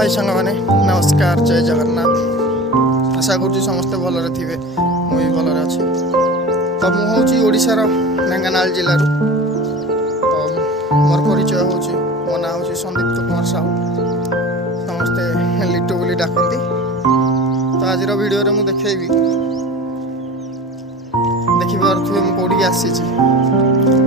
हाय सांग मैंने नमस्कार जय जगन्नाथ आशा करुँच समस्ते भलरे थे मुझे भलरे अच्छी तो मुझे ओडिशार ढेंकानाल जिलूर मोर परिचय हूँ मो ना हूँ संदीप्त कुमार साहू समस्ते लिटू बोली डाकती तो आज वीडियो मुझे देखी देखिए मुझे कौटी आसी